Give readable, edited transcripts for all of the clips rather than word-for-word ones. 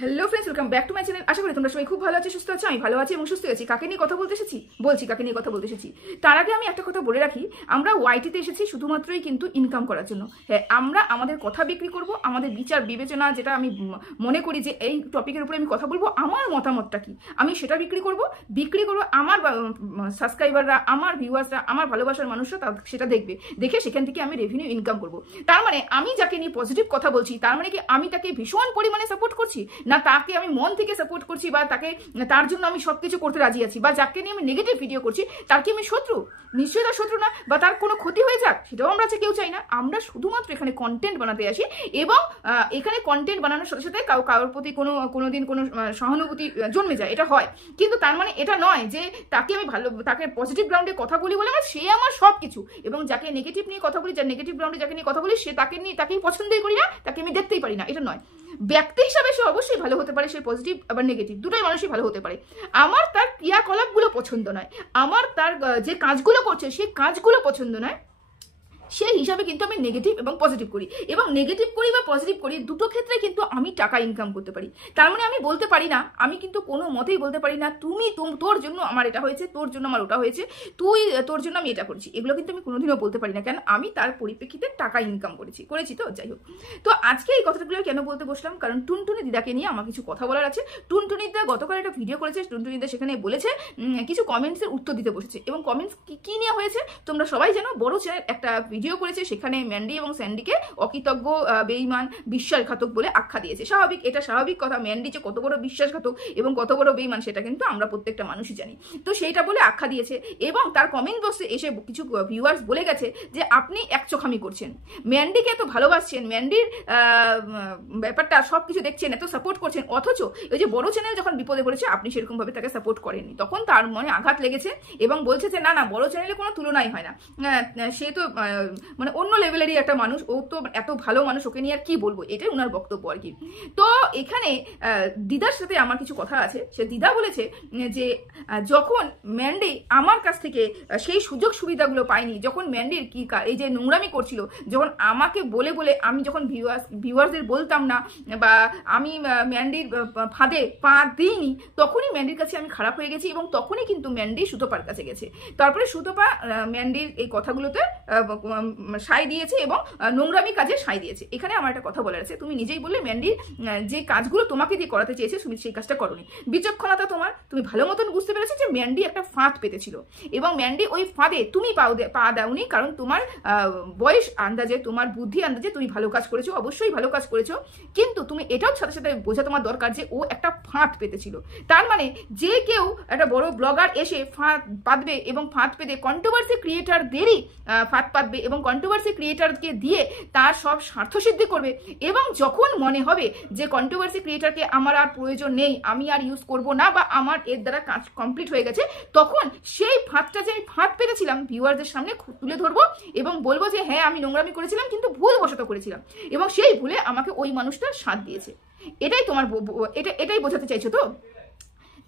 Hello friends, welcome back to my channel. আশা করি তোমরা সবাই খুব ভালো আছো, সুস্থ আছো। আমি ভালো আছি এবং সুস্থ আছি। কাকে নিয়ে কথা বলতে এসেছি কাকে নিয়ে কথা বলতে এসেছি। তার আগে আমি একটা কথা বলে রাখি, আমরা ওয়াইটিতে এসেছি শুধুমাত্রই কিন্তু ইনকাম করার জন্য। হ্যাঁ, আমরা আমাদের কথা বিক্রি করব, আমাদের বিচার বিবেচনা যেটা আমি মনে করি যে এই টপিকের উপরে আমি কথা বলবো, আমার মতামতটা কি আমি সেটা বিক্রি করব আমার সাবস্ক্রাইবাররা, আমার ভিউয়ার্সরা, আমার ভালোবাসার মানুষরা সেটা দেখে সেখান থেকে আমি রেভিনিউ ইনকাম করব। তার মানে আমি যাকে নিয়ে পজিটিভ কথা বলছি, তার মানে কি আমি তাকে ভীষণ পরিমাণে সাপোর্ট করছি, না তাকে আমি মন থেকে সাপোর্ট করছি বা তার জন্য আমি সবকিছু করতে রাজি আছি, বা যাকে নিয়ে আমি নেগেটিভ ভিডিও করছি তার কি আমি শত্রু? নিশ্চয়ই তার শত্রু না, বা তার কোনো ক্ষতি হয়ে যাক সেটাও আমরা কেউ চাই না। আমরা শুধুমাত্র এখানে কন্টেন্ট বানাতে আসি এবং এখানে কন্টেন্ট বানানোর সাথে সাথে কারোর প্রতি কোনোদিন কোনো সহানুভূতি জন্মে যায়, এটা হয়। কিন্তু তার মানে এটা নয় যে তাকে আমি তাকে পজিটিভ গ্রাউন্ডে কথা বলি বলে সে আমার সব কিছু, এবং যাকে নেগেটিভ নিয়ে কথা বলি, যার নেগেটিভ গ্রাউন্ডে যাকে নিয়ে কথা বলি, সে তাকেই পছন্দই করি না, তাকে আমি দেখতেই পারি না, এটা নয়। ব্যক্তি হিসাবে সে অবশ্যই ভালো হতে পারে, সে পজিটিভ আবার নেগেটিভ দুটোই মানুষই ভালো হতে পারে। আমার তার ক্রিয়াকলাপগুলো পছন্দ নয়, আমার তার যে কাজগুলো করছে সেই কাজগুলো পছন্দ নয়, সেই হিসাবে কিন্তু আমি নেগেটিভ এবং পজিটিভ করি, এবং নেগেটিভ করি বা পজিটিভ করি দুটো ক্ষেত্রে কিন্তু আমি টাকা ইনকাম করতে পারি। তার মানে আমি বলতে পারি না, আমি কিন্তু কোনো মতেই বলতে পারি না তোর জন্য আমার এটা হয়েছে, তোর জন্য আমার ওটা হয়েছে, তোর জন্য আমি এটা করছি, এগুলো কিন্তু আমি কোনোদিনও বলতে পারি না। কেন? আমি তার পরিপ্রেক্ষিতে টাকা ইনকাম করেছি তো যাই হোক। তো আজকে এই কথাগুলো কেন বলতে বসলাম, কারণ টুনটুনি দিদাকে নিয়ে আমার কিছু কথা বলার আছে। টুনটুনি দিদা গতকাল একটা ভিডিও করেছে, টুনটুনি দিদা সেখানে বলেছে কিছু কমেন্টসের উত্তর দিতে বসেছে, এবং কমেন্টস কি নিয়ে হয়েছে তোমরা সবাই জানো। বড় চ্যানেল একটা ভিডিও করেছে, সেখানে ম্যান্ডি এবং স্যান্ডিকে অকৃতজ্ঞ, বেঈমান, বিশ্বাসঘাতক বলে আখ্যা দিয়েছে। এটা স্বাভাবিক কথা। ম্যান্ডি যে কত বড় বিশ্বাসঘাতক এবং কত বড় বেঈমান সেটা কিন্তু আমরা প্রত্যেকটা মানুষই জানি। তো সেইটা বলে আখ্যা দিয়েছে, এবং তার কমেন্ট বক্সে এসে কিছু ভিউয়ার্স বলে গেছে যে আপনি একচোখামি করছেন, ম্যান্ডিকে এত ভালোবাসছেন, ম্যান্ডির ব্যাপারটা সবকিছু দেখছেন, এত সাপোর্ট করছেন, অথচ ওই যে বড় চ্যানেল যখন বিপদে পড়েছে আপনি সেরকম ভাবে তাকে সাপোর্ট করেননি। তখন তার মনে আঘাত লেগেছে এবং বলছে যে না বড় চ্যানেলে কোনো তুলনাই হয় না, সে তো মানে অন্য লেভেলেরই একটা মানুষ, ও তো এত ভালো মানুষ, ওকে নিয়ে আর কি বলবো, এটাই ওনার বক্তব্য আর কি। তো এখানে দিদার সাথে আমার কিছু কথা আছে। সে দিদা বলেছে যে যখন ম্যান্ডি আমার কাছ থেকে সেই সুযোগ সুবিধাগুলো পাইনি, যখন ম্যান্ডির কি এই যে নোংরামি করছিল, যখন আমাকে বলে আমি যখন ভিউয়ার্সদের বলতাম না, বা আমি ম্যান্ডির ফাঁদে পা দিইনি, তখনই ম্যান্ডির কাছে আমি খারাপ হয়ে গেছি, এবং তখনই কিন্তু ম্যান্ডি সুতোপার কাছে গেছে। তারপরে সুতোপা ম্যান্ডির এই কথাগুলোতে সাই দিয়েছে এবং নোংরামি কাজে সাই দিয়েছে। এখানে আমার একটা কথা বলার আছে। তুমি নিজেই বললে ম্যান্ডি যে কাজগুলো তোমাকে দিয়ে করাতে চেয়েছে তুমি সেই কাজটা করোনি। বিচক্ষণতা তোমার, তুমি ভালো মতন বুঝতে পেরেছো যে ম্যান্ডি একটা ফাঁদ পেতেছিল, এবং ম্যান্ডি ওই ফাঁদে তুমি পা দাওনি, কারণ তোমার বয়স আন্দাজে, তোমার বুদ্ধি আন্দাজে তুমি ভালো কাজ করেছো, অবশ্যই ভালো কাজ করেছো, কিন্তু তুমি এটাও সাথে সাথে বোঝা তোমার দরকার যে ও একটা ফাঁদ পেতেছিল। তার মানে যে কেউ একটা বড় ব্লগার এসে ফাঁদ পাতবে এবং ফাঁদ পেতে কন্ট্রোভার্সি ক্রিয়েটারদেরই ফাঁদ পাতবে এবং কন্ট্রোভার্সি ক্রিয়েটারকে দিয়ে তার সব স্বার্থসিদ্ধি করবে, এবং যখন মনে হবে যে কন্ট্রোভার্সি ক্রিয়েটারকে আমার আর প্রয়োজন নেই, আমি আর ইউজ করব না, বা আমার এর দ্বারা কাজ কমপ্লিট হয়ে গেছে, তখন সেই ফাঁদটা যে আমি ফাঁদ পেতেছিলাম ভিউয়ারদের সামনে তুলে ধরবো এবং বলবো যে হ্যাঁ আমি নোংরামি করেছিলাম, কিন্তু ভুলবশত করেছিলাম, এবং সেই ভুলে আমাকে ওই মানুষটা সাথ দিয়েছে। এটাই বোঝাতে চাইছো তো?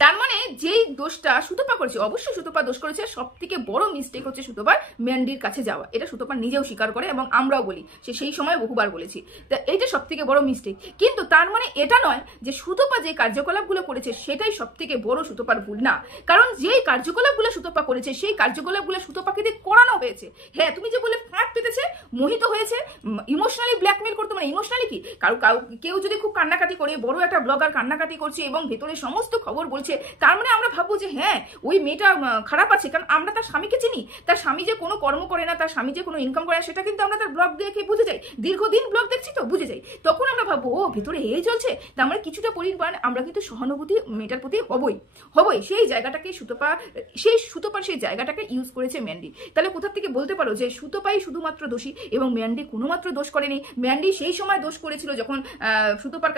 তার মানে যেই দোষটা সুতোপা করেছে, অবশ্যই সুতোপা দোষ করেছে। সব থেকে বড় মিস্টেক হচ্ছে সুতোপার ম্যান্ডির কাছে যাওয়া। এটা সুতোপা নিজেও স্বীকার করে এবং আমরাও বলি, সেই সময় বহুবার বলেছি। তা এইটা সব থেকে বড় মিস্টেক। কিন্তু তার মানে এটা নয় যে সুতোপা যে কার্যকলাপগুলো করেছে সেটাই সব থেকে বড় সুতোপার ভুল না, কারণ যেই কার্যকলাপগুলো সুতোপা করেছে সেই কার্যকলাপগুলো সুতোপাকে দিয়ে করানো হয়েছে। হ্যাঁ, তুমি যে বলে ফাঁদ পেতেছে, মোহিত হয়েছে, ইমোশনালি ব্ল্যাকমেল করতে, মানে ইমোশনালি কি, কেউ যদি খুব কান্নাকাটি করে, বড় একটা ব্লগার কান্নাকাটি করছে এবং ভেতরে সমস্ত খবর বলছে, তার মানে আমরা ভাববো যে হ্যাঁ ওই মেয়েটা খারাপ আছে, কারণ আমরা তার স্বামীকে চিনি, তার স্বামী যে কোনো কর্ম করে না, তার স্বামী যে কোনো ইনকাম করে না, সেটা কিন্তু আমরা তার ব্লগ দেখে বুঝে যাই, দীর্ঘদিন ব্লগ দেখছি তো বুঝে যাই। তখন আমরা ভাববো ও ভেতরে এই চলছে, তার মানে কিছুটা পরিমাণ আমরা কিন্তু সহানুভূতি মেয়েটার প্রতি হবই। সেই জায়গাটাকে সুতোপার সেই জায়গাটাকে ইউজ করেছে ম্যান্ডি। তাহলে কোথা থেকে বলতে পারো যে সুতোপাই শুধুমাত্র দোষী এবং ম্যান্ডি কোনো মাত্র দোষ করেনি? ম্যান্ডি সেই সময় দোষ করেছিল যখন সুতোপার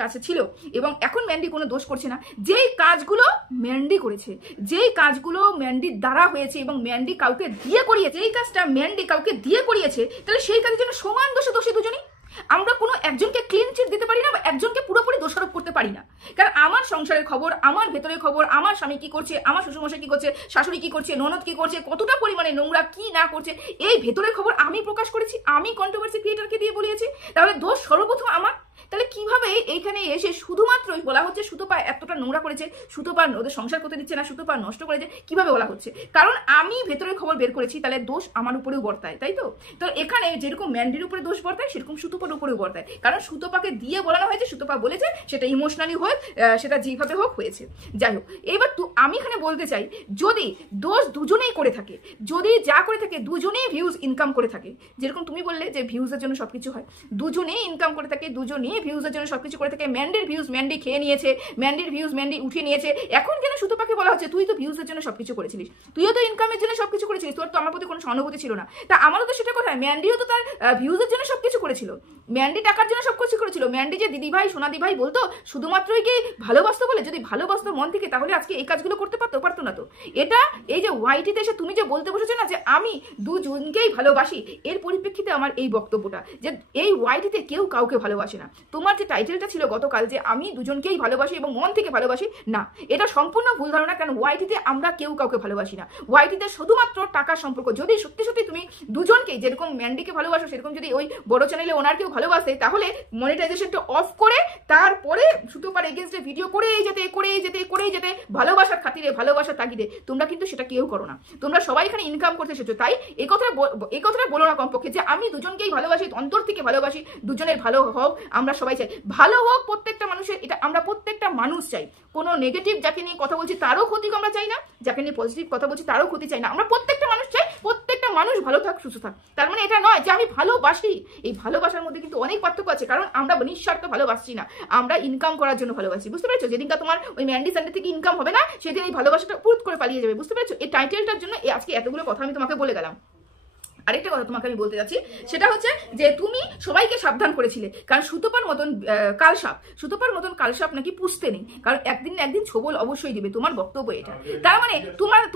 কাছে ছিল, এবং এখন ম্যান্ডি কোনো দোষ করছে না। যেই কাজগুলো ম্যান্ডি করেছে, যেই কাজগুলো ম্যান্ডির দ্বারা হয়েছে এবং ম্যান্ডি কাউকে দিয়ে করিয়েছে, এই কাজটা ম্যান্ডি কাউকে দিয়ে করিয়েছে, তাহলে সেই কাজের জন্য সমান দোষী দুজনই। আমরা কোনো একজনকে ক্লিন চিট দিতে পারি না, বা একজনকে পুরোপুরি দোষারোপ করতে পারি না। কারণ আমার সংসারের খবর, আমার ভেতরের খবর, আমার স্বামী কি করছে, আমার শ্বশুরমশাই কি করছে, শাশুড়ি কি করছে, ননদ কি করছে, কতটা পরিমাণে নোংরা কি না করছে, এই ভেতরের খবর আমি প্রকাশ করেছি, আমি কন্ট্রোভার্সি ক্রিয়েটরকে দিয়ে বলিয়েছি। তাহলে দোষ সর্বপ্রথম আমার। তাহলে কিভাবে এইখানে এসে শুধুমাত্রই বলা হচ্ছে সুতপা এতটা নোংরা করেছে, সুতপা ওদের সংসার করতে দিচ্ছে না, সুতপা নষ্ট করেছে, কিভাবে বলা হচ্ছে? কারণ আমি ভেতরের খবর বের করেছি, তাহলে দোষ আমার উপরেও বর্তায়, তাই তো? তো এখানে যেরকম ম্যান্ডির উপরে দোষ বর্তায় সেরকম সুতপার উপরেও বর্তায়, কারণ সুতপাকে দিয়ে বলানো হয়েছে, সুতপা বলেছে, সেটা ইমোশনালি হোক, সেটা যেভাবে হোক হয়েছে। যাই হোক, এবার আমি এখানে বলতে চাই, যদি দোষ দুজনেই করে থাকে, যদি যা করে থাকে দুজনেই ভিউজ ইনকাম করে থাকে, যেরকম তুমি বললে যে ভিউজের জন্য সবকিছু হয়, দুজনেই ইনকাম করে থাকে, দুজনেই ভিউজের জন্য সবকিছু করে থাকে, ম্যান্ডির ভিউজ ম্যান্ডি খেয়ে নিয়েছে, ম্যান্ডির ভিউজ ম্যান্ডি উঠিয়ে নিয়েছে, এখন কেন সুতপাকে বলা হচ্ছে তুই তো ভিউজের জন্য সবকিছু করেছিলিস, তুইও তো ইনকামের জন্য সবকিছু করেছিলিস, তোর তো আমার প্রতি কোনো সহানুভূতি ছিল না। তা আমারও তো সেটা কথা, ম্যান্ডিও তো তার ভিউজের জন্য সবকিছু করেছিল, ম্যান্ডি টাকার জন্য সবকিছু করেছিল। ম্যান্ডি যে দিদি ভাই সোনাদি ভাই বলতো শুধুমাত্রই কি ভালোবাসতো বলে, যদি ভালোবাসতো মন থেকে তাহলে আজকে এই কাজগুলো করতে পারতো না তো। এটা এই যে ওয়াইটিতে এসে তুমি যে বলতে বসেছো না যে আমি দুজনকেই ভালোবাসি, এর পরিপ্রেক্ষিতে আমার এই বক্তব্যটা যে এই ওয়াইটিতে কেউ কাউকে ভালোবাসে না। তোমার যে টাইটেলটা ছিল গতকাল যে আমি দুজনকেই ভালোবাসি এবং মন থেকে ভালোবাসি, না, এটা সম্পূর্ণ ভুল ধারণা। কারণ ওয়াইটিতে আমরা কেউ কাউকে ভালোবাসি না, ওয়াইটিতে শুধুমাত্র টাকার সম্পর্ক। যদি সত্যি সত্যি তুমি দুজনকেই যেরকম ম্যান্ডিকে ভালোবাসো সেরকম যদি ওই বড় চ্যানেলে ওনারকেও ভালোবাসে, তাহলে মনিটাইজেশনটা অফ করে তারপরে সুতপার এগেইনস্টে ভিডিও করেই যেতে ভালোবাসার খাতিরে, ভালোবাসার তাগিদে, তোমরা কিন্তু সেটা কেউ করো না। তোমরা সবাই এখানে ইনকাম করতে এসেছো, তাই এই কথাটা বলো না কমপক্ষে যে আমি দুজনকেই ভালোবাসি, অন্তর থেকে ভালোবাসি, দুজনের ভালো হোক, আমরা সবাই চাই ভালো হোক প্রত্যেকটা মানুষের, এটা আমরা প্রত্যেকটা মানুষ চাই। কোনো নেগেটিভ যাকে নিয়ে কথা বলছি তারও ক্ষতি আমরা চাই না, যাকে নিয়ে পজিটিভ কথা বলছি তারও ক্ষতি চাই না। আমরা প্রত্যেকটা মানুষ চাই প্রত্যেকটা মানুষ ভালো থাক, সুস্থ থাক। তার মানে এটা নয় যে আমি ভালোবাসি, এই ভালোবাসার মধ্যে কিন্তু অনেক পার্থক্য আছে। কারণ আমরা নিঃস্বার্থ ভালোবাসছি না, আমরা ইনকাম করার জন্য ভালোবাসি, বুঝতে পেরেছো? যেদিনটা তোমার ওই ম্যান্ডি সানডে থেকে ইনকাম হবে না, সেদিন এই ভালোবাসাটা পুরুত করে পালিয়ে যাবে, বুঝতে পেরেছো? এই টাইটেলটার জন্য আজকে এতগুলো কথা আমি তোমাকে বলে গেলাম। আরেকটা কথা তোমাকে আমি বলতে যাচ্ছি, সেটা হচ্ছে যে তুমি সবাইকে সাবধান করেছিলে, কারণ সুতপার মতন কালসাপ নাকি পুষতে নেই, কারণ একদিন না একদিন ছোবল অবশ্যই দিবে। তোমার বক্তব্য এটা। তার মানে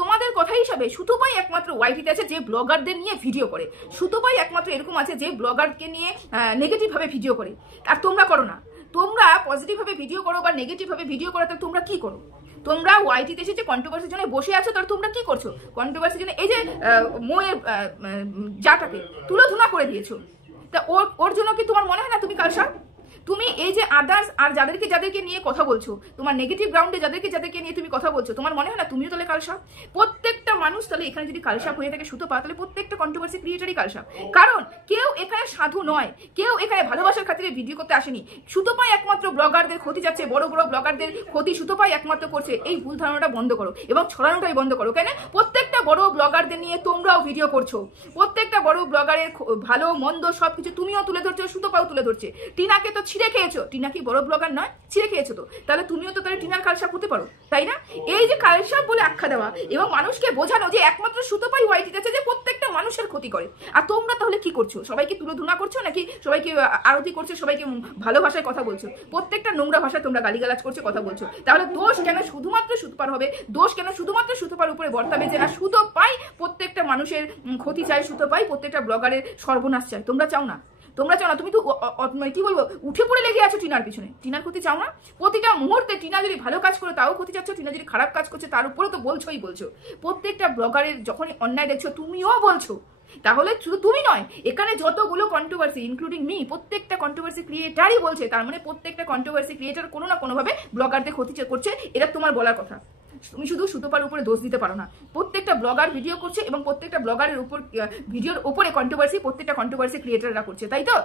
তোমাদের কথা হিসাবে সুতপাই একমাত্র ওয়াইটিতে আছে যে ব্লগারদের নিয়ে ভিডিও করে, সুতপাই একমাত্র এরকম আছে যে ব্লগারকে নিয়ে নেগেটিভ ভাবে ভিডিও করে, আর তোমরা করো না। তোমরা পজিটিভ ভাবে ভিডিও করো বা নেগেটিভ ভাবে ভিডিও করো, তাহলে তোমরা কি করো? তোমরা ওয়াইটিতে এসে যে কন্ট্রোভার্সির জন্য বসে আছো, তাহলে তোমরা কি করছো? কন্ট্রোভার্সির জন্য এই যে মোয়ের জাটাকে তুলোধুনা করে দিয়েছো, তা ওর জন্য কি তোমার মনে হয় না তুমি কালসাপ? তুমি এই যে আদার্স আর যাদেরকে নিয়ে কথা বলছো, তোমার নেগেটিভ গ্রাউন্ডে যাদেরকে নিয়ে তুমি কথা বলছো, তোমার মনে হয় না তুমিও তাহলে কালসাপ? প্রত্যেকটা মানুষ তাহলে এখানে যদি কালসাপ হয়ে থাকে সুতপা, তাহলে প্রত্যেকটা কন্ট্রোভার্সি ক্রিয়েটারই কালসাপ। কারণ কেউ এখানে সাধু নয়, কেউ এখানে ভালোবাসার খাতিরে ভিডিও করতে আসেনি। সুতপাই একমাত্র ব্লগারদের ক্ষতি যাচ্ছে, বড় বড় ব্লগারদের ক্ষতি সুতপাই একমাত্র করছে। এই ভুল ধারণাটা বন্ধ করো এবং ছড়ানোটাই বন্ধ করো। কেন? প্রত্যেকটা বড় ব্লগারদের নিয়ে তোমরাও ভিডিও করছো, প্রত্যেকটা বড় ব্লগারের ভালো মন্দ সবকিছু তুমিও তুলে ধরছো, সুতপাও তুলে ধরছে। টিনাকে তো ছিঁড়ে খেয়েছো, টিনা কি বড় ব্লগার নয়? ছিঁড়ে খেয়েছো তো, তাহলে তুমিও তো তাহলে টিনার কালসাপ হতে পারো, তাই না? এই যে কালসাপ বলে আখ্যা দেওয়া এবং মানুষকে বোঝানো যে একমাত্র সুতপাই ওয়াইটিতে আছে যে প্রত্যেকটা মানুষের ক্ষতি করে, আর তোমরা তাহলে কি করছো? সবাইকে তুলোধুনা করছো নাকি সবাইকে আরতি করছো, সবাইকে ভালো ভাষায় কথা বলছো? প্রত্যেকটা নোংরা ভাষায় তোমরা গালিগালাজ করছো, কথা বলছো। তাহলে দোষ কেন শুধুমাত্র সুতপার হবে? দোষ কেন শুধুমাত্র সুতপার উপরে বর্তাবে যে না সুতপাই প্রত্যেকটা মানুষের ক্ষতি চায়, সুতপাই প্রত্যেকটা ব্লগারের সর্বনাশ চায়? তোমরা চাও না, তোমরা চাও না। তুমি তো কি বলবো উঠে পড়ে লেগে আছো টিনার পিছনে। টিনার ক্ষতি চাও না? প্রতিটা মুহূর্তে টিনা যদি ভালো কাজ করে তাও ক্ষতি চাচ্ছ, টিনা যদি খারাপ কাজ করছে তার উপরে তো বলছোই বলছো। প্রত্যেকটা ব্লগারের যখনই অন্যায় দেখছো তুমিও বলছো। তাহলে শুধু তুমি নয়, এখানে যতগুলো কন্ট্রোভার্সি ইনক্লুডিং মি, প্রত্যেকটা কন্ট্রোভার্সি ক্রিয়েটারই বলছে। তার মানে প্রত্যেকটা কন্ট্রোভার্সি ক্রিয়েটার কোনো না কোনোভাবে ব্লগারদের ক্ষতি করছে, এটা তোমার বলার কথা। তুমি শুধু সুতপার উপরে দোষ দিতে পারো না। প্রত্যেকটা ব্লগার ভিডিও করছে এবং প্রত্যেকটা ব্লগারের উপর ভিডিওর উপরে কন্ট্রোভার্সি প্রত্যেকটা কন্ট্রোভার্সি ক্রিয়েটাররা করছে, তাই তো?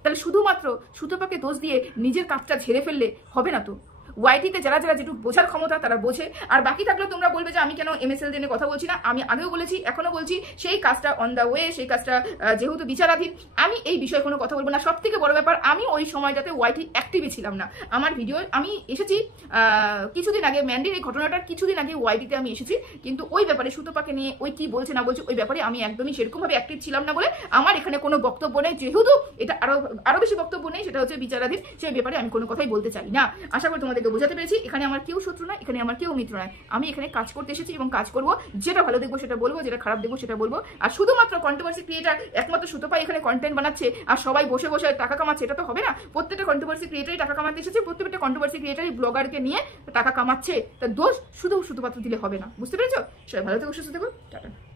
তাহলে শুধুমাত্র সুতপাকে দোষ দিয়ে নিজের কাজটা ঝেড়ে ফেললে হবে না তো। ওয়াইটিতে যারা যেটুকু বোঝার ক্ষমতা তারা বোঝে, আর বাকি থাকলেও তোমরা বলবে যে আমি কেন MSL দিয়ে কথা বলছি না। আমি আগেও বলেছি, এখনো বলছি, সেই কাজটা অন দ্য ওয়ে, সেই কাজটা যেহেতু বিচারাধীন, আমি এই বিষয়ে কোনো কথা বলবো না। সব থেকে বড় ব্যাপার, আমি ওই সময়টাতে ওয়াইটি অ্যাক্টিভই ছিলাম না। আমার ভিডিও আমি এসেছি কিছুদিন আগে, ম্যান্ডির এই ঘটনাটার কিছুদিন আগে ওয়াইটিতে আমি এসেছি, কিন্তু ওই ব্যাপারে সুতপাকে নিয়ে ওই কি বলছে না বলছে ওই ব্যাপারে আমি একদমই সেরকমভাবে অ্যাক্টিভ ছিলাম না বলে আমার এখানে কোনো বক্তব্য নেই। যেহেতু এটা আরো বেশি বক্তব্য নেই, সেটা হচ্ছে বিচারাধীন, সেই ব্যাপারে আমি কোনো কথাই বলতে চাই না। আশা করি তোমাদের তোমাদেরকে বোঝাতে পেরেছি এখানে আমার কেউ শত্রু নয়, এখানে আমার কেউ মিত্র নয়। আমি এখানে কাজ করতে এসেছি এবং কাজ করব, যেটা ভালো দেখবো সেটা বলবো, যেটা খারাপ দেখবো সেটা বলবো। আর শুধুমাত্র কন্ট্রোভার্সি ক্রিয়েটার একমাত্র সুতোপাই এখানে কন্টেন্ট বানাচ্ছে আর সবাই বসে বসে টাকা কামাচ্ছে, এটা তো হবে না। প্রত্যেকটা কন্ট্রোভার্সি ক্রিয়েটারই টাকা কামাতে এসেছে, প্রত্যেকটা কন্ট্রোভার্সি ক্রিয়েটারই ব্লগারকে নিয়ে টাকা কামাচ্ছে, তার দোষ শুধুমাত্র দিলে হবে না। বুঝতে পেরেছো? সবাই ভালো থেকো, সুস্থ থেকো, টাটা।